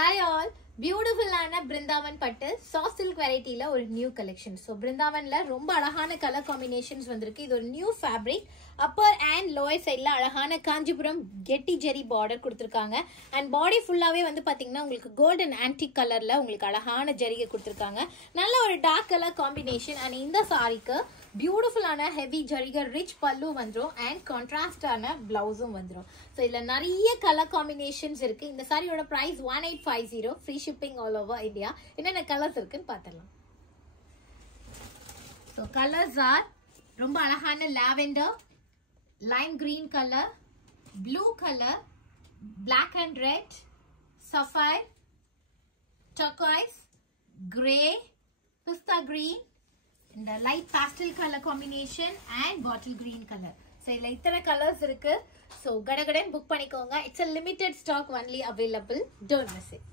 Hi all, beautiful ஆன பிருந்தாவன் பட்டு soft silk variety ல ஒரு new collection. So பிருந்தாவன்ல ரொம்ப அழகான color combinations வந்திருக்கு. இது ஒரு new fabric. Upper and lower side ல அழகான காஞ்சிபுரம் கெட்டி ஜெரி border கொடுத்திருக்காங்க. And body ஃபுல்லாவே வந்து பாத்தீங்கன்னா உங்களுக்கு golden antique colorல உங்களுக்கு அழகான ஜரிகை கொடுத்திருக்காங்க. நல்ல ஒரு dark color combination and இந்த சாரிக்கு beautiful ஆன heavy ஜரிகை rich பல்லு வந்துரும் and contrast ஆன blouseம் வந்துரும். So இதுல நிறைய color combinations இருக்கு. இந்த சாரியோட price 1850 free shipping all over India. என்னென்ன கலர்ஸ் இருக்குன்னு பார்த்தலாம். So colors are ரொம்ப அழகான lavender, lime green color, blue color, black and red, sapphire, turquoise, grey, pista green, and the light pastel color combination and bottle green color. So இதுல இத்தனை colours இருக்கு. So கடகடன் book பண்ணிக்கோங்க. It's a limited stock only available. Don't miss it.